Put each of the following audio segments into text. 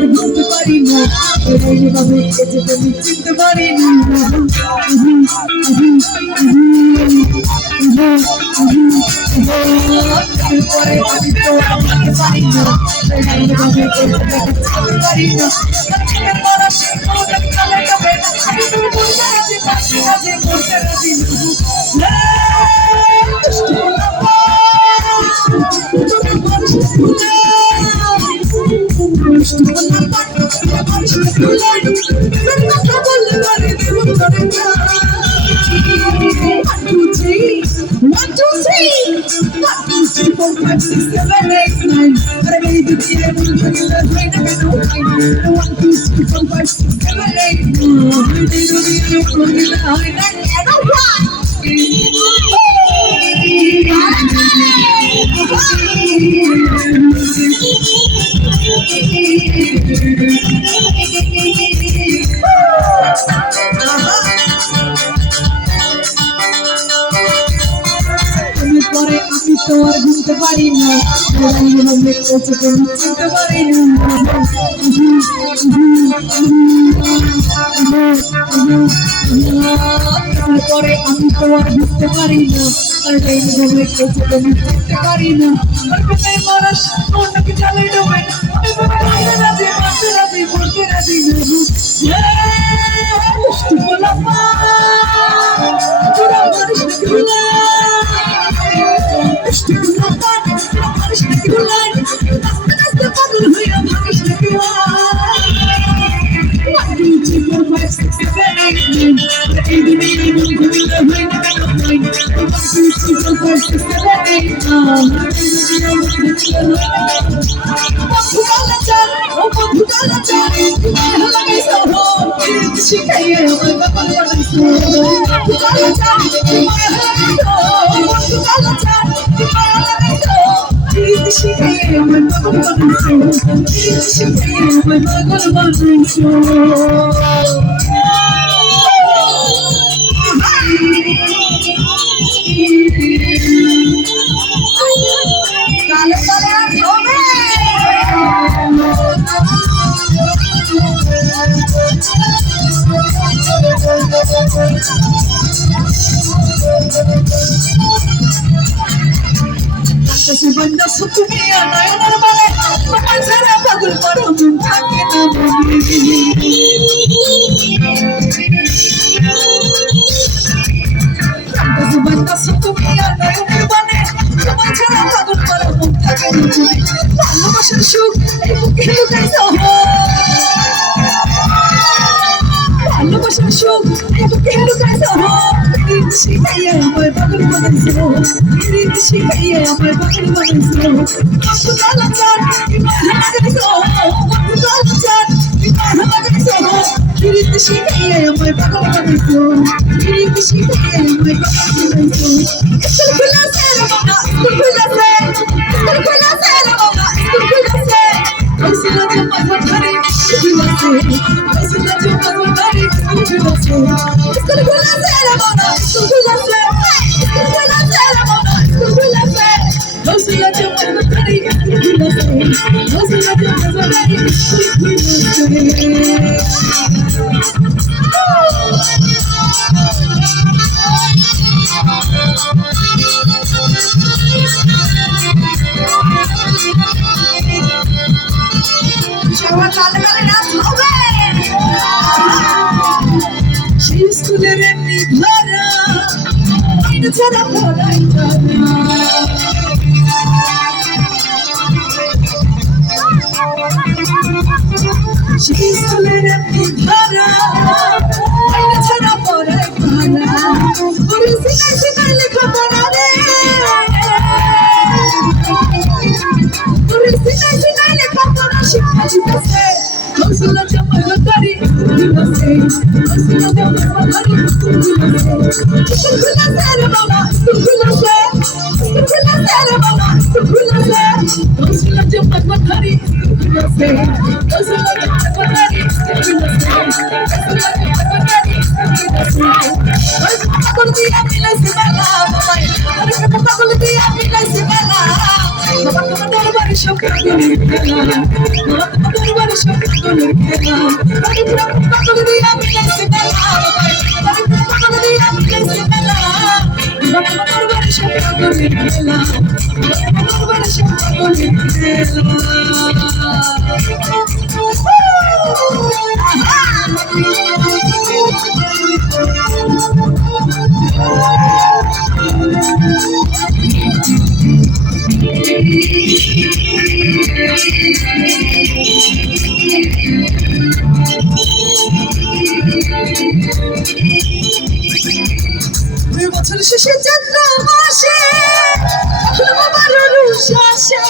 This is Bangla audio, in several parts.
বুঝতে পারি না এইভাবে চিনতে পারি না পরে আমি তো পারি না এইভাবে পারি না পরে আমি তো আর বুঝতে পারি না চিনতে পারি না পরে আমি তো আর বুঝতে পারি না এইভাবে চিনতে পারি না মানুষ অন্যকে চালে ডোবে রাজি বলতে রাজি বন্ধ সুকুমিয়া নয়নের বালে তোমার ছাড়া পাগল করো মন থাকে না বন্ধ সুকুমিয়া নয়নের বালে তোমার ছাড়া পাগল করো মন থাকে না ভালোবাসার সুখ এই বুকে লুকাইছো ভালোবাসার সুখ এই বুকে লুকাইছো শিখাইয়া আমার পাগল বানাইছো শিখাইয়া আমার পাগল বানাইছো কালা চার বানাইছো কালা চার বানাইছো শিখাইয়া আমার পাগল বানাইছো শিখাইয়া আমার পাগল বানাইছো স্কুল খুলেছে বাবা স্কুল খুলেছে স্কুল খুলেছে বাবা স্কুল খুলেছে ওইসিলা যে পাগল ধরে খুলেছে ওইসিলা যে পাগল ধরে খুলেছে স্কুল খুলেছে বাবা স্কুল খুলেছে স্কুল খুলেছে বাবা স্কুল খুলেছে ওইসিলা যে পাগল ধরে খুলেছে ওইসিলা যে পাগল ধরে সবার তালে তালে নাচ হবে। ছাড়া পড়াই জানা স্কুলের একটি ধারা আইনা ছাড়া পড়াই জানা ওরে সিনাই সিনাই লেখা পড়া রে ওরে সিনাই সিনাই লেখা পড়া শিক্ষা দিতেছে কৌশলা জমা লতারি দিতেছে কৌশলা জমা লতারি দিতেছে স্কুলে রে বাবা স্কুলে রে বাবা স্কুলে কৌশলা জমা লতারি দিতেছে কৌশলা জমা লতারি দিতেছে কৌশলা জমা লতারি দিতেছে ওই পাগল দিয়া মিলাইছে বালা বাবাই ওই পাগল দিয়া মিলাইছে বালা বাবা তোমার দরবারে সব পাগলের খেলা বাবা তোমার দরবারে সব পাগলের খেলা ওই পাগল দিয়া মিলাইছে বালা বাবাই ওই পাগল দিয়া মিলাইছে বালা বাবা তোমার দরবারে সব পাগলের খেলা বাবা তোমার দরবারে সব পাগলের বছর শেষে চন্দ্র মাসে আমার রুশাসে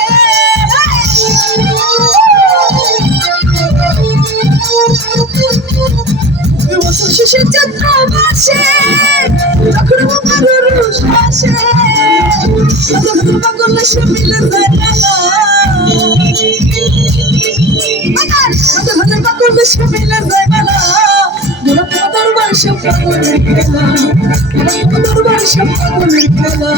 বছর শেষে চন্দ্র মাসে যখন আমার রুশাসে পাগল সে মিলে যায় না পাগল সে মিলে যায় না দরবার সব পাগলের খেলা দরবার সব পাগলের খেলা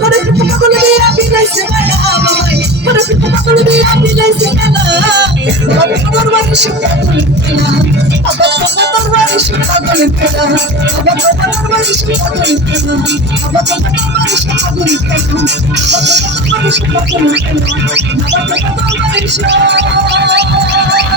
হরে পাগল দিয়া মিলাইছে মেলা বাবাই হরে পাগল দিয়া মিলাইছে মেলা দরবার সব পাগলের খেলা দরবার সব পাগলের খেলা দরবার সব পাগলের খেলা দরবার সব পাগলের খেলা দরবার সব পাগলের খেলা দরবার সব